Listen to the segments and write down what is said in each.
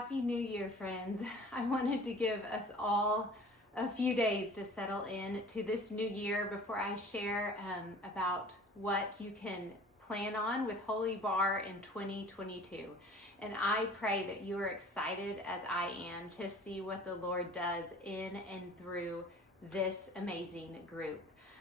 Happy New Year, friends. I wanted to give us all a few days to settle in to this new year before I share about what you can plan on with Holy Barre in 2022. And I pray that you are excited as I am to see what the Lord does in and through this amazing group.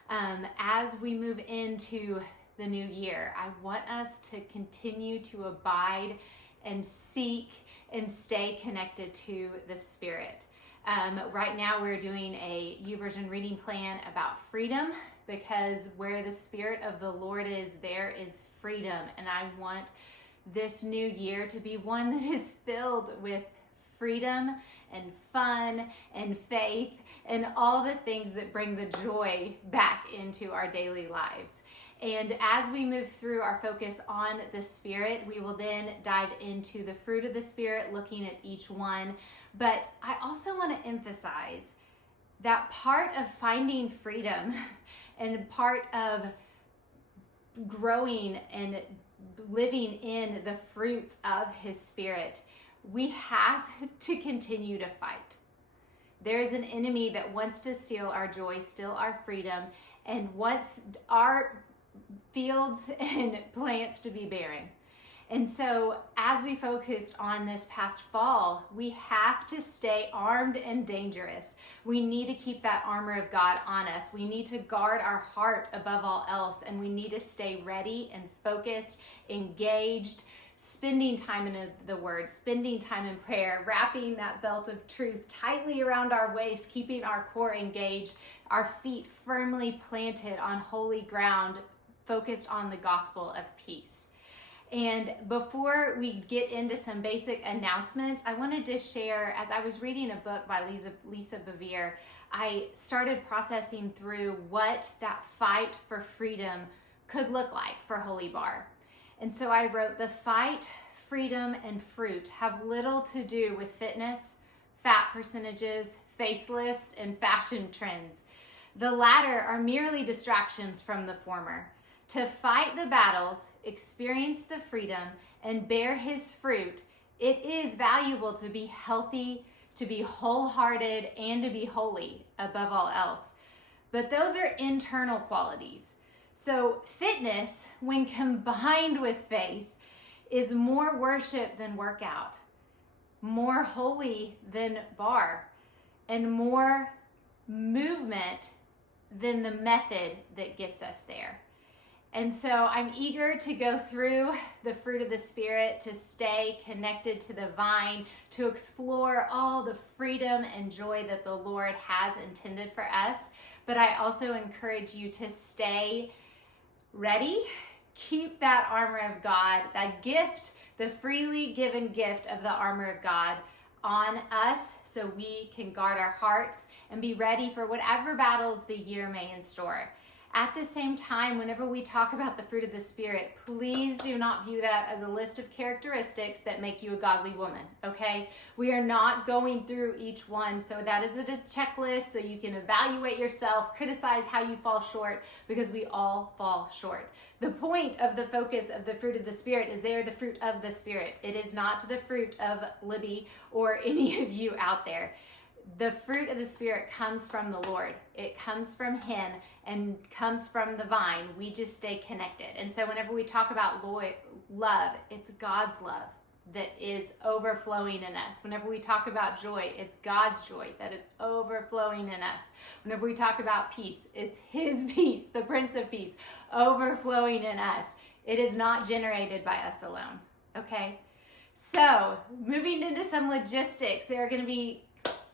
As we move into the new year, I want us to continue to abide and seek and stay connected to the Spirit. Right now we're doing a YouVersion reading plan about freedom, because where the Spirit of the Lord is, there is freedom. And I want this new year to be one that is filled with freedom and fun and faith and all the things that bring the joy back into our daily lives. And as we move through our focus on the Spirit, we will then dive into the fruit of the Spirit, looking at each one. But I also want to emphasize that part of finding freedom and part of growing and living in the fruits of His Spirit, we have to continue to fight. There is an enemy that wants to steal our joy, steal our freedom, and wants our fields and plants to be barren. And so as we focused on this past fall, we have to stay armed and dangerous. We need to keep that armor of God on us. We need to guard our heart above all else, and we need to stay ready and focused, engaged, spending time in the Word, spending time in prayer, wrapping that belt of truth tightly around our waist, keeping our core engaged, our feet firmly planted on holy ground, focused on the gospel of peace. And before we get into some basic announcements, I wanted to share, as I was reading a book by Lisa Bevere, I started processing through what that fight for freedom could look like for Holy Barre. And so I wrote, the fight, freedom, and fruit have little to do with fitness, fat percentages, facelifts, and fashion trends. The latter are merely distractions from the former. To fight the battles, experience the freedom, and bear His fruit, it is valuable to be healthy, to be wholehearted, and to be holy above all else. But those are internal qualities. So fitness, when combined with faith, is more worship than workout, more holy than barre, and more movement than the method that gets us there. And so I'm eager to go through the fruit of the Spirit, to stay connected to the vine, to explore all the freedom and joy that the Lord has intended for us. But I also encourage you to stay ready. Keep that armor of God, that gift, the freely given gift of the armor of God on us, so we can guard our hearts and be ready for whatever battles the year may in store. At the same time, whenever we talk about the fruit of the Spirit, please do not view that as a list of characteristics that make you a godly woman, okay? We are not going through each one, so that is a checklist so you can evaluate yourself, criticize how you fall short, because we all fall short. The point of the focus of the fruit of the Spirit is they are the fruit of the Spirit. It is not the fruit of Libby or any of you out there. The fruit of the Spirit comes from the Lord. It comes from Him and comes from the vine. We just stay connected. And so whenever we talk about love, it's God's love that is overflowing in us. Whenever we talk about joy, it's God's joy that is overflowing in us. Whenever we talk about peace, it's His peace, the Prince of Peace, overflowing in us. It is not generated by us alone, okay? So moving into some logistics, there are going to be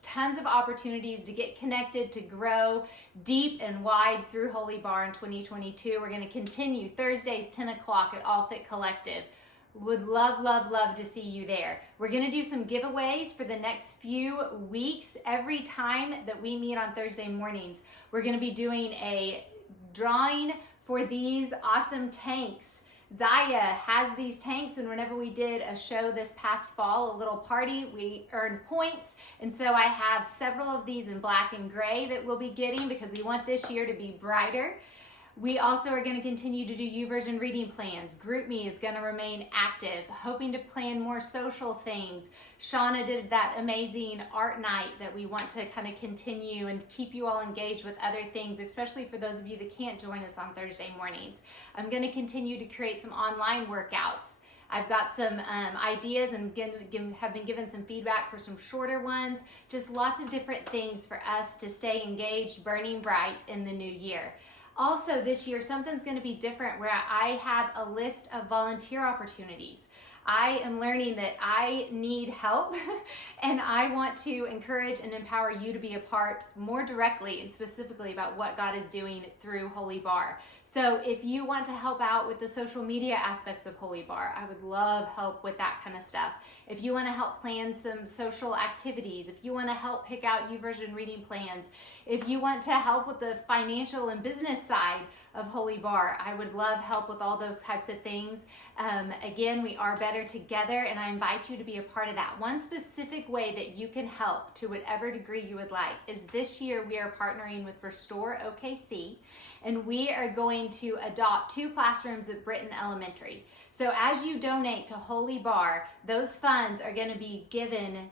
tons of opportunities to get connected, to grow deep and wide through Holy Barre in 2022. We're going to continue Thursdays, 10 o'clock at All Fit Collective. Would love, love, love to see you there. We're going to do some giveaways for the next few weeks. Every time that we meet on Thursday mornings, we're going to be doing a drawing for these awesome tanks. Zaya has these tanks, and whenever we did a show this past fall, a little party, we earned points. And so I have several of these in black and gray that we'll be getting because we want this year to be brighter. We also are going to continue to do YouVersion reading plans. GroupMe is going to remain active, hoping to plan more social things. Shauna did that amazing art night that we want to kind of continue and keep you all engaged with other things, especially for those of you that can't join us on Thursday mornings. I'm going to continue to create some online workouts. I've got some ideas and have been given some feedback for some shorter ones. Just lots of different things for us to stay engaged, burning bright in the new year. Also this year, something's going to be different where I have a list of volunteer opportunities. I am learning that I need help and I want to encourage and empower you to be a part more directly and specifically about what God is doing through Holy Barre. So if you want to help out with the social media aspects of Holy Barre, I would love help with that kind of stuff. If you want to help plan some social activities, if you want to help pick out YouVersion reading plans, if you want to help with the financial and business side of Holy Barre, I would love help with all those types of things. Again, we are better together, and I invite you to be a part of that. One specific way that you can help to whatever degree you would like is this year we are partnering with Restore OKC, and we are going to adopt 2 classrooms at Britton Elementary. So as you donate to Holy Barre, those funds are going to be given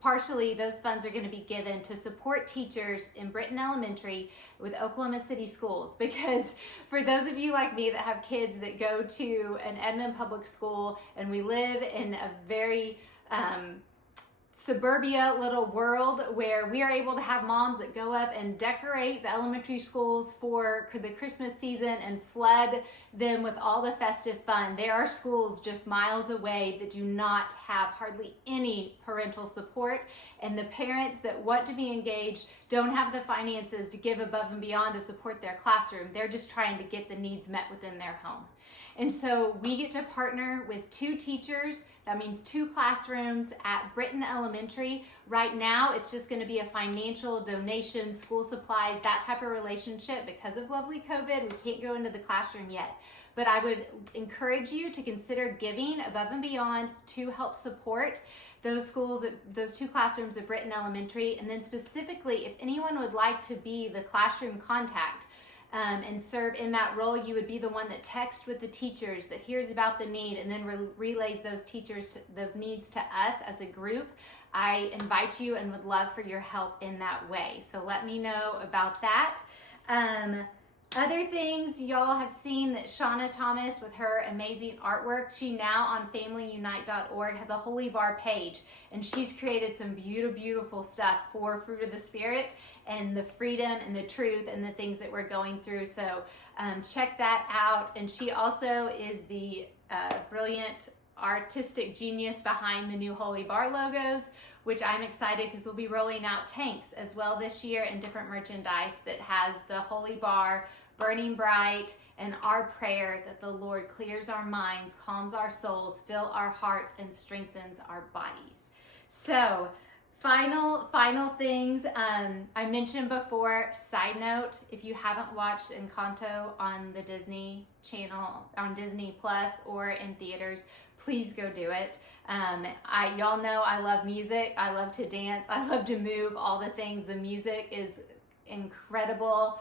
partially, those funds are going to be given to support teachers in Britton Elementary with Oklahoma City schools. Because for those of you like me that have kids that go to an Edmond public school, and we live in a very suburbia little world where we are able to have moms that go up and decorate the elementary schools for the Christmas season and flood them with all the festive fun. There are schools just miles away that do not have hardly any parental support, and the parents that want to be engaged don't have the finances to give above and beyond to support their classroom. They're just trying to get the needs met within their home. And so we get to partner with 2 teachers. That means 2 classrooms at Britton Elementary. Right now, it's just going to be a financial donation, school supplies, that type of relationship. Because of lovely COVID, we can't go into the classroom yet. But I would encourage you to consider giving above and beyond to help support those schools, those 2 classrooms at Britton Elementary. And then specifically, if anyone would like to be the classroom contact, and serve in that role, you would be the one that texts with the teachers, that hears about the need, and then relays those those needs to us as a group. I invite you and would love for your help in that way. So let me know about that. Other things, y'all have seen that Shauna Thomas, with her amazing artwork, she now on FamilyUnite.org has a Holy Barre page, and she's created some beautiful stuff for Fruit of the Spirit and the freedom and the truth and the things that we're going through. So check that out. And she also is the brilliant artistic genius behind the new Holy Barre logos, which I'm excited because we'll be rolling out tanks as well this year and different merchandise that has the Holy Barre burning bright, and our prayer that the Lord clears our minds, calms our souls, fill our hearts, and strengthens our bodies. So final things I mentioned before. Side note, if you haven't watched Encanto on the Disney Channel, on Disney Plus, or in theaters, please go do it. Y'all know I love music. I love to dance. I love to move, all the things. The music is incredible.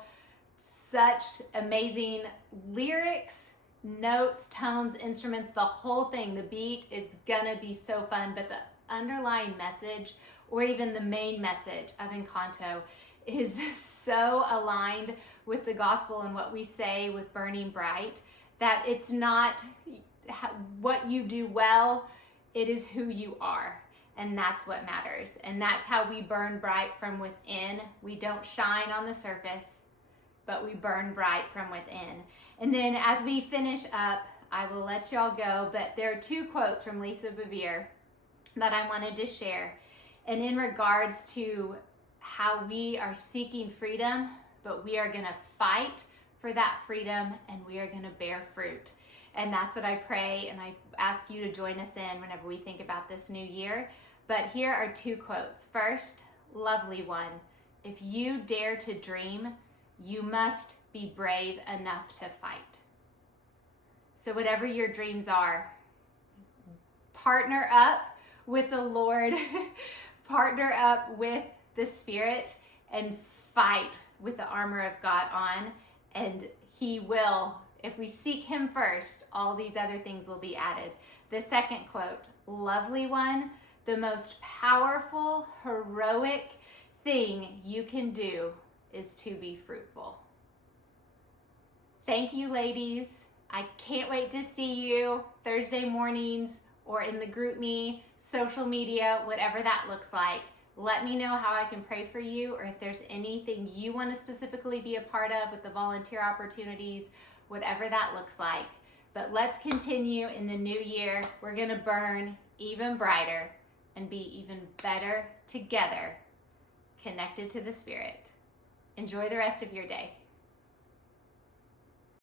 Such amazing lyrics, notes, tones, instruments, the whole thing, the beat. It's gonna be so fun. But the underlying message, or even the main message of Encanto, is so aligned with the gospel and what we say with Burning Bright, that it's not what you do well, it is who you are. And that's what matters. And that's how we burn bright from within. We don't shine on the surface, but we burn bright from within. And then as we finish up, I will let y'all go, but there are 2 quotes from Lisa Bevere that I wanted to share. And in regards to how we are seeking freedom, but we are gonna fight for that freedom, and we are gonna bear fruit. And that's what I pray, and I ask you to join us in whenever we think about this new year. But here are 2 quotes. First, lovely one. If you dare to dream, you must be brave enough to fight. So whatever your dreams are, partner up with the Lord, partner up with the Spirit, and fight with the armor of God on, and He will. If we seek him first, all these other things will be added. The second quote, lovely one, the most powerful, heroic thing you can do is to be fruitful. Thank you, ladies. I can't wait to see you Thursday mornings or in the group me, social media, whatever that looks like. Let me know how I can pray for you, or if there's anything you want to specifically be a part of with the volunteer opportunities, whatever that looks like. But let's continue in the new year. We're going to burn even brighter and be even better together, connected to the Spirit. Enjoy the rest of your day.